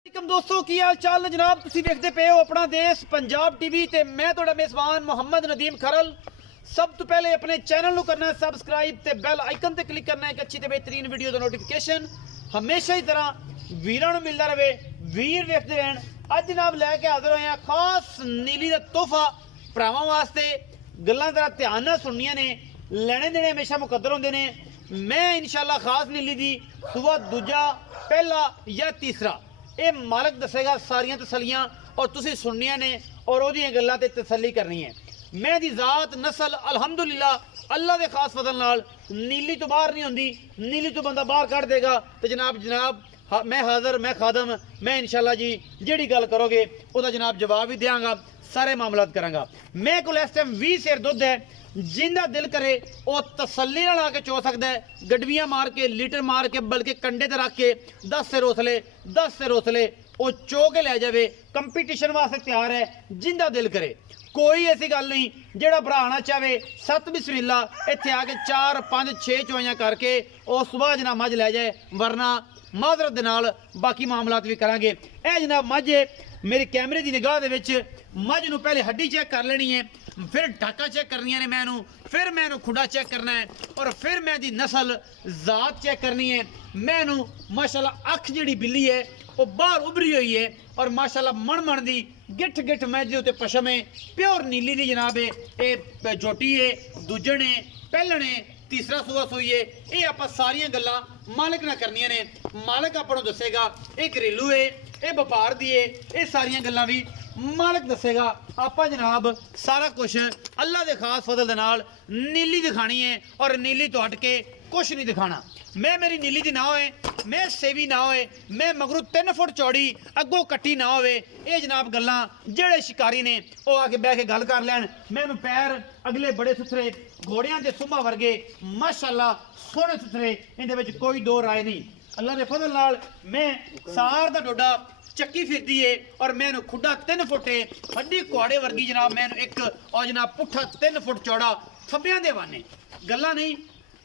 वालेकुम दोस्तों की हाल चाल जनाब तुसी देखते पे हो अपना देश पंजाब टीवी ते मैं तुहाडा मेज़बान मोहम्मद नदीम खरल। सब तो पहले अपने चैनल को करना है सबसक्राइब ते बेल आइकन ते क्लिक करना है कि अच्छी ते बेहतरीन वीडियो का नोटिफिकेशन हमेशा ही तरह वीरां नूं मिलता रहे। वीर देखते रहन। अज जनाब लैके हाजिर होए खास नीली का तोहफा भरावां वास्ते। गल्लां जरा ध्यान नाल सुननियां ने, लेने देने हमेशा मुकद्दर होंदे ने। मैं इंशाल्लाह खास नीली दी सुबह दूजा पहला या तीसरा ये मालक दसेगा सारियां तसलियां और तुसी सुननियां ने और ओहदियां गल्लां ते तसल्ली करनी है। मैं दी जात नस्ल अल्हम्दुलिल्लाह अल्लाह के खास फजल नाल नीली तो बाहर नहीं होंदी। नीली तो बंदा बाहर कढ़ देगा तो जनाब मैं हाज़र मैं खादम मैं इंशाल्लाह जी जिहड़ी गल करोगे उसका जनाब जवाब भी देंगा, सारे मामलात करांगा। मैं कोल इस टाइम 20 सेर दुध है, जिंदा दिल करे वो तसल्ली नाल आके चो सकता है। गडवियां मार के लीटर मार के बल्कि कंडे ते रख के 10 से रोसले वो चो के लै जाए। कंपीटिशन वास्ते तैयार है, जिंदा दिल करे। कोई ऐसी गल नहीं जेड़ा भराना चाहे 7 बिस्मिल्ला इत्थे आके 4 5 6 चवाइयां करके और सुबह जनाब मझ लै जाए, वरना माजरत दे नाल बाकी मामलात भी करांगे। ए जनाब मझ मेरे कैमरे की निगाह दे विच मझ नूं पहले हड्डी चेक कर लेनी है, फिर ढाका चेक करनी ने मैनू, फिर मैनू खुडा चेक करना है और फिर मैं दी नस्ल जात चेक करनी है। मैनू माशाल्लाह अख जिहड़ी बिल्ली है वो बाहर उभरी हुई है और माशाल्लाह मन दी गिठ गिठ मैच उत्ते पशम है। प्योर नीली दी जनाब है, ये झोटी है, दूजण है, पहलण है, तीसरा सूआ सूई है। ये आप सारियां गल्लां मालिक ना करनियां ने। मालिक आपको दसेगा ये घरेलू है, ये व्यापार दी है, ये सारियां गल्लां भी मालिक दसेगा। आप जनाब सारा कुछ अल्लाह के खास फजल दे नाल नीली दिखानी है और नीली तो हट के कुछ नहीं दिखाना। मैं मेरी नीली दी ना होए, मैं सेवी ना होए, मैं मगरू 3 फुट चौड़ी अगों कट्टी ना होवे। ये जनाब गल्लां जेड़े शिकारी ने वो आके बह के गल कर लैन। मैनू पैर अगले बड़े सुथरे घोड़ियां के सुमा वर्गे माशाल्लाह सोहने सुथरे, इहदे विच कोई दो राय नहीं। अल्लाह के फजल नाल मैं सार दा डोडा चक्की फिरदी है और मैनू खुडा 3 फुट है, हड्डी कुआड़े वर्गी जनाब मैनू एक और जनाब पुट्ठा 3 फुट चौड़ा, थब्बियां दे वाने गल्लां नहीं,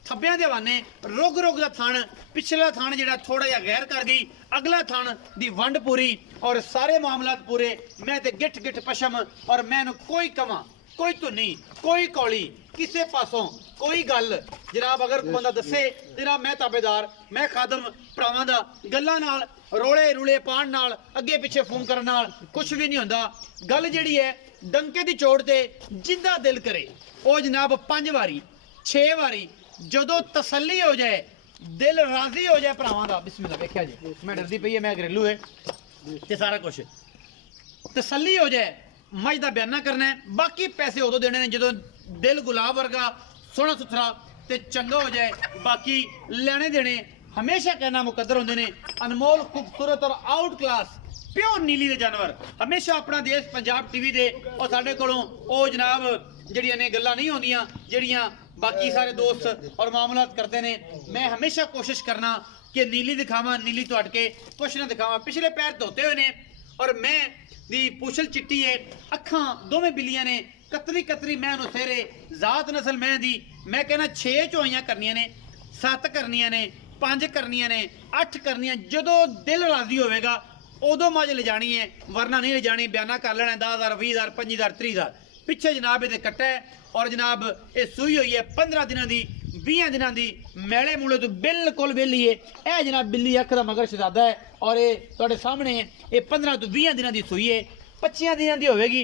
थब्बियां दे वाने रुग दा थान, पिछला थान जिहड़ा थोड़ा जिहा गैर कर गई, अगला थान दी वंड पूरी और सारे मामलात पूरे। मैं ते गिठ गिठ पशम और मैनू कोई कमा कोई धुनी कोई कौली किसी पासों कोई गल जनाब अगर बंदा दसे जनाब मैं ताबेदार मैं खादम भरावां दा। गल्लां नाल रोले रूले पाण नाल अगे पिछे फोन करन नाल कुछ भी नहीं होंदा। गल जिहड़ी है डंके दी चोट ते जिंदा दिल करे ओ जनाब 5 वारी 6 वारी जदों तसल्ली हो जाए, दिल राजी हो जाए भरावां दा। बिस्मिल्लाह वेख्या जी मैं डरदी पई है, मैं घरेलू है ते सारा कुछ तसल्ली हो जाए। मझ का बयाना करना है, बाकी पैसे उदों देने ने जदों दिल गुलाब वर्गा सोहना सुथरा ते चंगा हो जाए। बाकी लेने देने हमेशा कहना मुकद्दर होंदे ने। अनमोल खूबसूरत और आउट क्लास प्योर नीली दे जानवर हमेशा अपना देश पंजाब टीवी दे और साडे कोलों ओ जनाब जिहड़ियां ने गल्लां नहीं होंदियां जिहड़ियां बाकी सारे दोस्त और मामलात करते ने। मैं हमेशा कोशिश करना कि नीली दिखावां, नीली तो हट के कुछ ना दिखावां। पिछले पैर धोते हुए ने और मैं दी पूछल चिट्टी है, अखां दोवें बिल्लियां ने, कतरी कतरी मैं सेरे जात नस्ल मैं दी। मैं कहना 6 चोइयां करनियां ने, 7 करनियां ने, 5 करनियां ने, 8 करनियां। जदों दिल राजी होवेगा उदों मज ले जानी है, वरना नहीं ले जानी। बयाना कर लेना 10,000 20,000 25,000 30,000। पिछे जनाब ये कट्टा है और जनाब ये सूई हुई है 15 दिनों की 20 दिनों की मैले मूले तो बिल्कुल वेली है। यह जनाब बिल्ली अख का मगर शहजादा है और ये तुहाडे सामने है। ये 15 तो 20 दिनों की सूई है, 25 दिनों की होगी,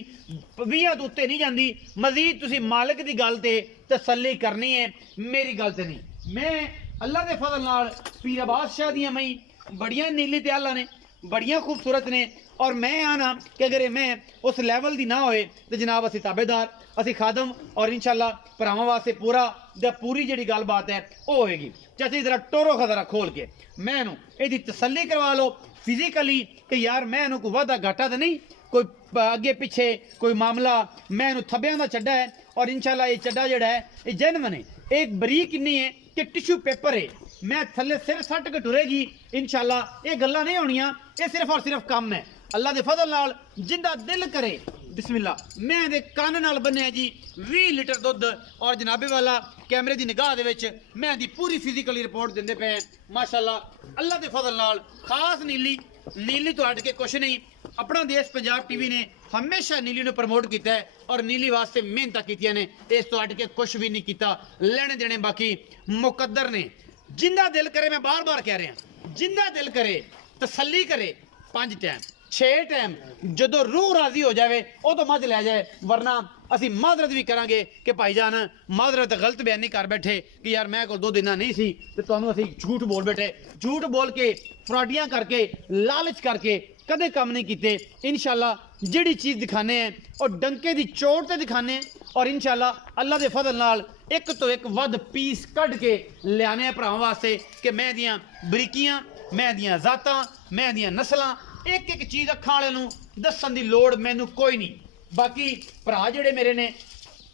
20 तो उत्ते नहीं जाती। मजीद तुसी मालिक की गल ते तसल्ली करनी है, मेरी गल ते नहीं। मैं अल्लाह के फजल नाल पीर बादशाह दियां मई बड़ियां नीली ते आला ने, बड़ियां खूबसूरत ने और मैं आना कि अगर मैं उस लैवल की ना होए तो जनाब असी ताबेदार असी खादम और इंशाल्लाह भरावां वास्ते पूरी जिहड़ी गलबात है वो होएगी। चाची जरा टोरो खतरा खोल के मैनू इहदी तसल्ली करवा लो फिजिकली कि यार मैं कोई वाधा घाटा तो नहीं, कोई अगे पिछे कोई मामला। मैं थब्बियां दा चड्डा है और इंशाल्लाह ये चड्डा जिहड़ा है ये जेन्युइन है, एक बरीक इन्नी है कि टिश्यू पेपर है। मैं थल्ले सिर सट के टुरेगी इंशाल्लाह। ये गल्लां नहीं होनियां, ये सिर्फ और सिर्फ काम है अल्लाह के फजल नाल। जिंदा दिल करे बिस्मिल्लाह मैं दे कान नाल बन्ने जी 20 लीटर दुध और जनाबे वाला कैमरे की निगाह दे विच मैं दी पूरी फिजिकली रिपोर्ट दिंदे पे माशाल्लाह। अल्लाह के फजल नाल खास नीली ਨੀਲੀ ਤੋਂ ਹਟ ਕੇ ਕੁਛ ਨਹੀਂ। ਆਪਣਾ ਦੇਸ਼ ਪੰਜਾਬ ਟੀਵੀ ਨੇ ਹਮੇਸ਼ਾ ਨੀਲੀ ਨੂੰ ਪ੍ਰਮੋਟ ਕੀਤਾ ਹੈ ਔਰ ਨੀਲੀ ਵਾਸਤੇ ਮਿਹਨਤਾਂ ਕੀਤੀਆਂ ਨੇ। ਇਸ ਤੋਂ ਹਟ ਕੇ ਕੁਛ ਵੀ ਨਹੀਂ ਕੀਤਾ। ਲੈਣੇ ਦੇਣੇ ਬਾਕੀ ਮੁਕੱਦਰ ਨੇ। ਜਿੰਦਾ ਦਿਲ ਕਰੇ, ਮੈਂ ਬਾਰ-ਬਾਰ ਕਹਿ ਰਿਹਾ, ਜਿੰਦਾ ਦਿਲ ਕਰੇ ਤਸੱਲੀ ਕਰੇ 5 ਟਾਈਮ 6 ਟਾਈਮ, ਜਦੋਂ ਰੂਹ ਰਾਜ਼ੀ ਹੋ ਜਾਵੇ ਉਹ ਤੋਂ ਮੱਝ ਲੈ ਜਾਏ। ਵਰਨਾ ਅਸੀਂ ਮਾਜ਼ਰਤ ਵੀ ਕਰਾਂਗੇ ਕਿ ਭਾਈਜਾਨ ਮਾਜ਼ਰਤ ਗਲਤ ਬਿਆਨੀ ਕਰ ਬੈਠੇ ਕਿ ਯਾਰ ਮੈਂ ਕੋਲ 2 ਦਿਨਾਂ ਨਹੀਂ ਸੀ ਤੇ ਤੁਹਾਨੂੰ ਅਸੀਂ ਝੂਠ ਬੋਲ ਬੈਠੇ। ਝੂਠ ਬੋਲ ਕੇ, ਫਰਾਡੀਆਂ ਕਰਕੇ, ਲਾਲਚ ਕਰਕੇ ਕਦੇ ਕੰਮ ਨਹੀਂ ਕੀਤੇ। ਇਨਸ਼ਾਅੱਲਾ ਜਿਹੜੀ ਚੀਜ਼ ਦਿਖਾਣੇ ਹੈ ਉਹ ਡੰਕੇ ਦੀ ਚੋਟ ਤੇ ਦਿਖਾਣੇ ਔਰ ਇਨਸ਼ਾਅੱਲਾ ਅੱਲਾ ਦੇ ਫਜ਼ਲ ਨਾਲ ਇੱਕ ਤੋਂ ਇੱਕ ਵੱਧ ਪੀਸ ਕੱਢ ਕੇ ਲਿਆਣੇ ਆ ਭਰਾਵਾਂ ਵਾਸਤੇ ਕਿ ਮੈਂ ਦੀਆਂ ਬਰੀਕੀਆਂ, ਮੈਂ ਦੀਆਂ ਜ਼ਾਤਾਂ, ਮੈਂ ਦੀਆਂ ਨਸਲਾਂ, ਇੱਕ ਇੱਕ ਚੀਜ਼ ਅੱਖਾਂ ਵਾਲੇ ਨੂੰ ਦੱਸਣ ਦੀ ਲੋੜ ਮੈਨੂੰ ਕੋਈ ਨਹੀਂ। ਬਾਕੀ ਭਰਾ ਜਿਹੜੇ ਮੇਰੇ ਨੇ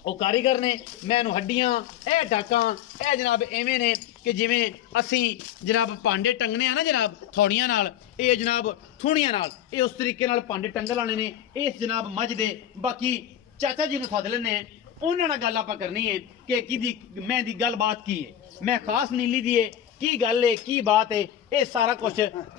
ਉਹ ਕਾਰੀਗਰ ਨੇ। ਮੈਂ ਇਹਨੂੰ ਹੱਡੀਆਂ, ਇਹ ਡਾਕਾਂ, ਇਹ ਜਨਾਬ ਐਵੇਂ ਨੇ ਕਿ ਜਿਵੇਂ ਅਸੀਂ ਜਨਾਬ ਭਾਂਡੇ ਟੰਗਨੇ ਆ ਨਾ ਜਨਾਬ ਥੋੜੀਆਂ ਨਾਲ, ਇਹ ਜਨਾਬ ਥੂਣੀਆਂ ਨਾਲ, ਇਹ ਉਸ ਤਰੀਕੇ ਨਾਲ ਭਾਂਡੇ ਟੰਗ ਲਾਣੇ ਨੇ ਇਸ ਜਨਾਬ ਮੱਝ ਦੇ। ਬਾਕੀ ਚਾਚਾ ਜੀ ਨੂੰ ਸੱਦ ਲੈਂਦੇ ਆ, ਉਹਨਾਂ ਨਾਲ ਗੱਲ ਆਪਾਂ ਕਰਨੀ ਹੈ ਕਿ ਕਿਹਦੀ ਮੈਂ ਦੀ ਗੱਲਬਾਤ ਕੀ ਹੈ, ਮੈਂ ਖਾਸ ਨੀਲੀ ਦੀ ਹੈ, ਕੀ ਗੱਲ ਹੈ, ਕੀ ਬਾਤ ਹੈ, ਇਹ ਸਾਰਾ ਕੁਝ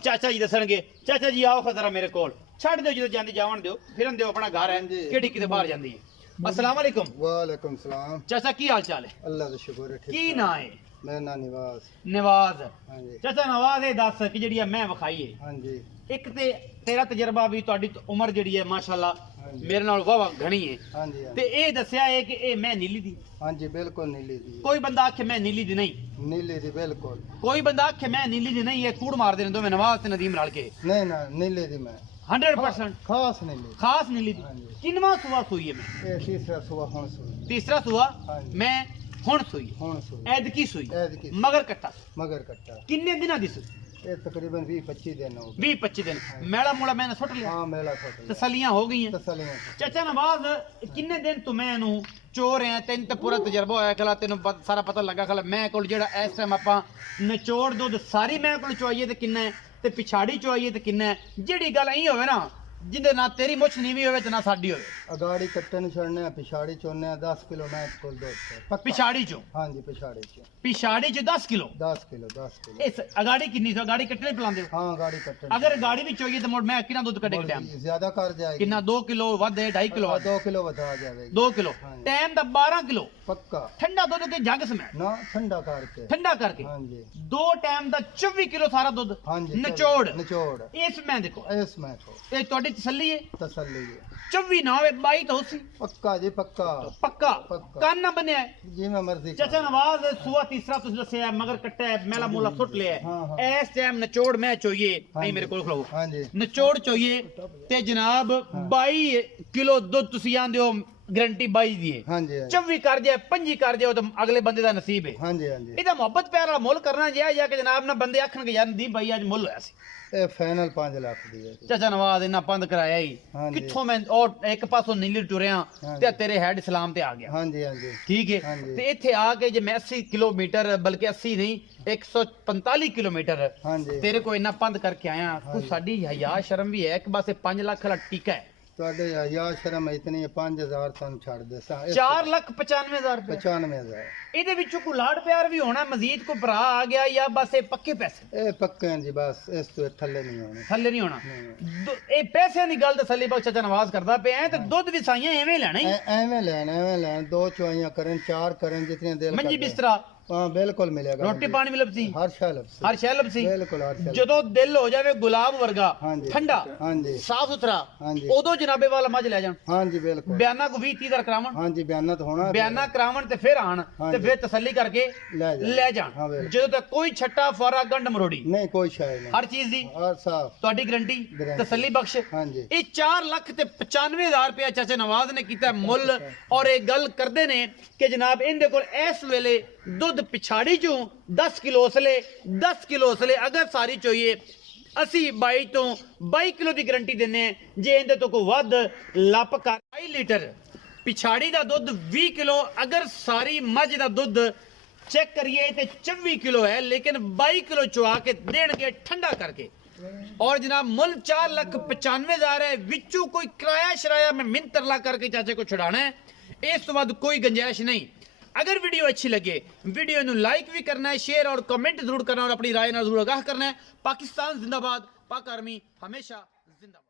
ਚਾਚਾ ਜੀ ਦੱਸਣਗੇ। ਚਾਚਾ ਜੀ ਆਓ ਖਜ਼ਰਾ ਮੇਰੇ ਕੋਲ, ਛੱਡ ਦਿਓ ਜਦੋਂ ਜਾਂਦੀ ਜਾਵਣ ਦਿਓ, ਫਿਰਨ ਦਿਓ, ਆਪਣਾ ਘਰ ਹੈ, ਕਿਹੜੀ ਕਿਤੇ ਬਾਹਰ ਜਾਂਦੀ ਹੈ। अस्सलाम वालेकुम। वालेकुम सलाम। चाचा की हाल चाल है? अल्लाह का शुक्र है। की ना है? मेरा नाम निवाज। निवाज। हाँ जी। चाचा नवाज ये दस कि ਜਿਹੜੀ ਮੈਂ ਵਿਖਾਈ ਹੈ, हाँ जी। ਇੱਕ ਤੇ ਤੇਰਾ ਤਜਰਬਾ ਵੀ, ਤੁਹਾਡੀ ਉਮਰ ਜਿਹੜੀ ਹੈ ਮਾਸ਼ਾਅੱਲਾ ਹਾਂਜੀ। ਮੇਰੇ ਨਾਲ ਵਾਵਾ ਘਣੀ ਹੈ, हाँ जी। हाँ ਤੇ ਇਹ ਦੱਸਿਆ ਹੈ ਕਿ ਇਹ ਮੈਂ ਨੀਲੀ ਦੀ। हाँ जी बिल्कुल नीली दी। ਕੋਈ ਬੰਦਾ ਆਖੇ ਮੈਂ ਨੀਲੀ ਦੀ ਨਹੀਂ, नीली दी बिल्कुल। ਕੋਈ ਬੰਦਾ ਆਖੇ ਮੈਂ ਨੀਲੀ ਦੀ ਨਹੀਂ, ਇਹ ਕੂੜ ਮਾਰਦੇ ਨੇ ਦੋਵੇਂ ਨਵਾਜ਼ ਤੇ ਨਦੀਮ ਰਲ ਕੇ। नहीं ना नीली दी मैं 100% खास नीली। ਖਾਸ ਨੀਲੀ ਦੀ। ਹਾਂਜੀ। ਕਿੰਨਵਾਂ ਸੂਆ ਸੂਈ ਹੈ ਮੈਂ? ये तीसरा सुबह हुन सुई। ਤੀਸਰਾ ਸੂਆ ਹਾਂਜੀ। ਮੈਂ ਹੁਣ ਸੂਈ, हुन सुई। ਐਦਕੀ ਸੂਈ, ऐदकी ਮਗਰ ਕੱਟਾ। मगर कट्टा। ਕਿੰਨੇ ਦਿਨਾਂ ਦੀ ਸੂਈ? ये तकरीबन 20-25 दिन हो गए। 20-25 ਦਿਨ। ਮੈਲਾ ਮੂਲਾ ਮੈंने ਸੁੱਟ ਲਿਆ, हाँ मेला छोटा। ਤਸੱਲੀਆਂ ਹੋ ਗਈਆਂ। तसलियां। ਚਾਚਾ ਨਵਾਜ਼ ਕਿੰਨੇ ਦਿਨ ਤੋਂ ਮੈਂ ਇਹਨੂੰ ਚੋ ਰਿਹਾ, ਤੈਨੂੰ ਤਾਂ ਪੂਰਾ ਤਜਰਬਾ ਹੋਇਆ ਖਲਾ, ਤੈਨੂੰ ਸਾਰਾ ਪਤਾ ਲੱਗਾ ਖਲਾ ਮੈਂ ਕੋਲ ਜਿਹੜਾ ਇਸ ਟਾਈਮ ਆਪਾਂ ਨਿਚੋੜ ਦੁੱਧ ਸਾਰੀ ਮੈਂ ਕੋਲ ਚੁਆਈਏ ਤੇ ਕਿੰਨਾ ਹੈ ਤੇ ਪਿਛਾੜੀ ਚੁਆਈਏ ਤੇ ਕਿੰਨਾ ਹੈ। ਜਿਹੜੀ ਗੱਲ ਐਂ ਹੋਵੇ ਨਾ ਜਿੰਦੇ ਨਾ ਤੇਰੀ ਮੁੱਛ ਨੀਵੀਂ ਹੋਵੇ ਤੇ ਨਾ ਸਾਡੀ ਹੋਵੇ। अगाड़ी कट्टन छोड़ने पिछाड़ी छोड़ने 10 किलो मैं कुल दो पक्का। ਪਿਛਾੜੀ ਚੋਂ, हाँ जी पिछाड़ी चो ਪਿਛਾੜੀ ਚ 10 ਕਿਲੋ। 10 kilo 10 kilo. ਇਸ ਅਗਾੜੀ ਕਿੰਨੀ ਸੋ? ਅਗਾੜੀ ਕੱਟਣੇ ਪਿਲਾਉਂਦੇ ਹੋ? हाँ गाड़ी कट्टन। ਅਗਰ ਗਾੜੀ ਵੀ ਚੋਈਏ ਤਾਂ ਮੋੜ ਮੈਂ ਕਿੰਨਾ ਦੁੱਧ ਕੱਢੇਗਾ ਟਾਈਮ? ज्यादा कर जाएगी। ਕਿੰਨਾ? 2 ਕਿਲੋ ਵੱਧ ਹੈ? 2.5 ਕਿਲੋ? 2 किलो बता जाएगी। 2 ਕਿਲੋ ਹਾਂਜੀ। ਟਾਈਮ ਦਾ 12 ਕਿਲੋ पक्का। ਠੰਡਾ ਦੁੱਧ ਕੇ ਜੱਗ ਸਮੇਂ ना ठंडा करके। ਠੰਡਾ ਕਰਕੇ हाँ जी। 2 ਟਾਈਮ ਦਾ 24 ਕਿਲੋ ਸਾਰਾ ਦੁੱਧ हाँ जी। ਨਿਚੋੜ। निचोड़। ਇਸ ਮੈਂ ਦੇਖੋ इसमें तो ਇਹ ਤੁਹਾਡੀ ਤਸੱਲੀ ਹੈ? तसल्ली है। 24 ਨਾ ਹੋਵੇ 22 ਤਾਂ ਹੋਸੀ पक्का जी पक्का। ਪੱਕਾ पक्का। ਕੰਨ ਨਾ ਬਣਿਆ ਹੈ। जी मैं मर्जी ਚਾਚਾ ਨਵਾਜ਼ ਸੂਆ ਤੀਸਰਾ ਤੁਸੀਂ ਦੱਸਿਆ, ਮਗਰ ਕੱਟਿਆ ਹੈ, ਮੈਲਾ ਮੂਲਾ ਸੁੱਟ ਲਿਆ ਹੈ। ਹਾਂ, ਹਾਂ। ਇਸ ਟਾਈਮ ਨਿਚੋੜ ਮੈਂ ਚੋਈਏ ਨਹੀਂ, ਹਾਂਜੀ। ਮੇਰੇ ਕੋਲ ਖਲੋ हाँ जी। ਨਿਚੋੜ ਚੋਈਏ ਤੇ ਜਨਾਬ 22 ਕਿਲੋ ਦੁੱਧ ਤੁਸੀਂ ਆਂਦੇ ਹੋ, ਗਰੰਟੀ 22 ਦੀ ਹੈ। हाँ जी। 24 ਕਰ ਜਾਏ 25 ਕਰ ਜਾਏ ਉਹ ਤਾਂ ਅਗਲੇ ਬੰਦੇ ਦਾ ਨਸੀਬ ਹੈ। हाँ ਜੀ। हाँ जी। ਇਹਦਾ ਮੁਹੱਬਤ ਪਿਆਰ ਵਾਲਾ ਮੁੱਲ ਕਰਨਾ ਜਿਆ ਜਾਂ ਕਿ ਜਨਾਬ ਨਾ ਬੰਦੇ ਆਖਣਗੇ ਯਾਰ ਨਦੀਪ ਭਾਈ ਅੱਜ ਮੁੱਲ ਹੋਇਆ ਸੀ। ये फाइनल 5 लाख दी है। ਚਾਚਾ ਨਵਾਜ਼ ਇਹਨਾਂ ਪੰਦ ਕਰਾਇਆ ਹੀ ਹਾਂਜੀ। ਕਿੱਥੋਂ ਮੈਂ ਉਹ ਇੱਕ ਪਾਸੋਂ ਨੀਲੀ ਟੁਰਿਆ ਹਾਂਜੀ। ਤੇ ਤੇਰੇ ਹੈਡ ਇਸਲਾਮ ਤੇ ਆ ਗਿਆ। हाँ जी। हाँ जी। ਠੀਕ ਹੈ ਹਾਂਜੀ। ਤੇ ਇੱਥੇ ਆ ਕੇ ਜੇ ਮੈਂ 80 ਕਿਲੋਮੀਟਰ ਬਲਕਿ 80 ਨਹੀਂ 145 ਕਿਲੋਮੀਟਰ हाँ जी। ਤੇਰੇ ਕੋ ਇੰਨਾ ਪੰਦ ਕਰਕੇ ਆਇਆ, ਤੂੰ ਹਾਂਜੀ। ਸਾਡੀ ਹਯਾ ਸ਼ਰਮ ਵੀ ਹੈ। ਇੱਕ ਪਾਸੇ 5 ਲੱਖ ਵਾਲਾ ਟੀਕਾ ਹੈ, ਤੁਹਾਡੇ या शर्म इतनी है 5000 ਤੁਹਾਨੂੰ ਛੱਡ ਦੇ ਸਾਂ। 4,95,000 ਰੁਪਏ। 95000। ਇਹਦੇ ਵਿੱਚੋਂ ਕੋਈ ਲਾੜ ਪਿਆਰ ਵੀ ਹੋਣਾ, ਮਜ਼ੀਦ ਕੋਈ ਭਰਾ ਆ ਗਿਆ ਜਾਂ ਬਸ ਇਹ ਪੱਕੇ ਪੈਸੇ? ਇਹ ਪੱਕੇ ਜੀ ਬਸ, ਇਸ ਤੋਂ ਥੱਲੇ ਨਹੀਂ ਆਉਣੇ। ਥੱਲੇ ਨਹੀਂ ਹੋਣਾ। ਨਹੀਂ। ਇਹ ਪੈਸਿਆਂ ਦੀ ਗੱਲ ਤਸੱਲੀ ਬਖਸ਼ ਚਾਚਾ ਨਵਾਜ਼ ਕਰਦਾ ਪਿਆ ਤੇ ਦੁੱਧ ਵੀ ਸਾਈਆਂ ਐਵੇਂ ਲੈਣਾ ਹੀ। ਐਵੇਂ ਲੈਣ 2 ਚੁਆਈਆਂ ਕਰਨ 4 ਕਰਨ ਜਿਤਨੇ ਦਿਲ ਮੰਜੀ ਕਰਦੇ। ਬਿਸਤਰਾ हाँ बिल्कुल मिलेगा। ਰੋਟੀ ਪਾਣੀ ਵੀ ਲੱਭਦੀ, हर शै लभसी। ਹਰ ਸ਼ੈ ਲੱਭਦੀ। बिल्कुल हर शै। ਜਦੋਂ ਦਿਲ ਹੋ ਜਾਵੇ ਗੁਲਾਬ ਵਰਗਾ ਹਾਂਜੀ। ਠੰਡਾ हाँ जी। ਸਾਫ ਸੁਥਰਾ, ਹਾਂਜੀ। ਉਦੋਂ ਜਨਾਬੇ ਵਾਲਾ ਮੱਝ ਲੈ ਜਾਣ। हाँ जी बिल्कुल। ਬਿਆਨਾ ਕੋ 20-30 ਦਾ ਕਰਾਵਣ, हाँ जी बयाना तो होना। ਬਿਆਨਾ ਕਰਾਵਣ ਤੇ ਫਿਰ ਆਣ ਤੇ ਹਾਂਜੀ। ਫਿਰ ਤਸੱਲੀ ਕਰਕੇ ਲੈ ਜਾਣ। हाँ बिल्कुल। ਜਦੋਂ ਤੱਕ ਕੋਈ ਛੱਟਾ ਫਾਰਾ ਗੰਢ ਮਰੋੜੀ नहीं कोई शै नहीं। ਹਰ ਚੀਜ਼ ਦੀ हर साफ। ਤੁਹਾਡੀ ਗਰੰਟੀ Guarantee। ਤਸੱਲੀ ਬਖਸ਼। हाँ जी। ਇਹ 4,95,000 ਰੁਪਇਆ ਚਾਚਾ ਨਵਾਜ਼ ਨੇ ਕੀਤਾ ਮੁੱਲ। ਔਰ ਇਹ ਗੱਲ ਕਰਦੇ ਨੇ ਕਿ ਜਨਾਬ ਇਹਦੇ ਕੋਲ ਇਸ ਵੇਲੇ ਦੁੱਧ ਪਿਛਾੜੀ ਚੋਂ 10 ਕਿਲੋ ਉਸਲੇ 10 ਕਿਲੋ ਉਸਲੇ ਅਗਰ ਸਾਰੀ ਚੋਈਏ ਅਸੀਂ 22 ਤੋਂ 22 ਕਿਲੋ ਦੀ ਗਰੰਟੀ ਦਿੰਨੇ ਆ। ਜੇ ਇਹਦੇ ਤੋਂ ਕੋਈ ਵੱਧ ਲੱਪ ਕਰ 22 ਲੀਟਰ ਪਿਛਾੜੀ ਦਾ ਦੁੱਧ 20 ਕਿਲੋ ਅਗਰ ਸਾਰੀ ਮੱਝ ਦਾ ਦੁੱਧ ਚੈੱਕ ਕਰੀਏ ਤੇ 24 ਕਿਲੋ ਹੈ, ਲੇਕਿਨ 22 ਕਿਲੋ ਚੁਆ ਕੇ ਦੇਣਗੇ ਠੰਡਾ ਕਰਕੇ। और जनाब मुल 4,95,000 है, विचू कोई किराया शराया में मिन तरला करके चाचे को छुड़ाना है, इस तो बाद कोई गुंजाइश नहीं। अगर वीडियो अच्छी लगे वीडियो ਨੂੰ लाइक भी करना है, शेयर और कमेंट जरूर करना और अपनी राय ना जरूर आगाह करना है। पाकिस्तान जिंदाबाद, पाक आर्मी हमेशा जिंदाबाद।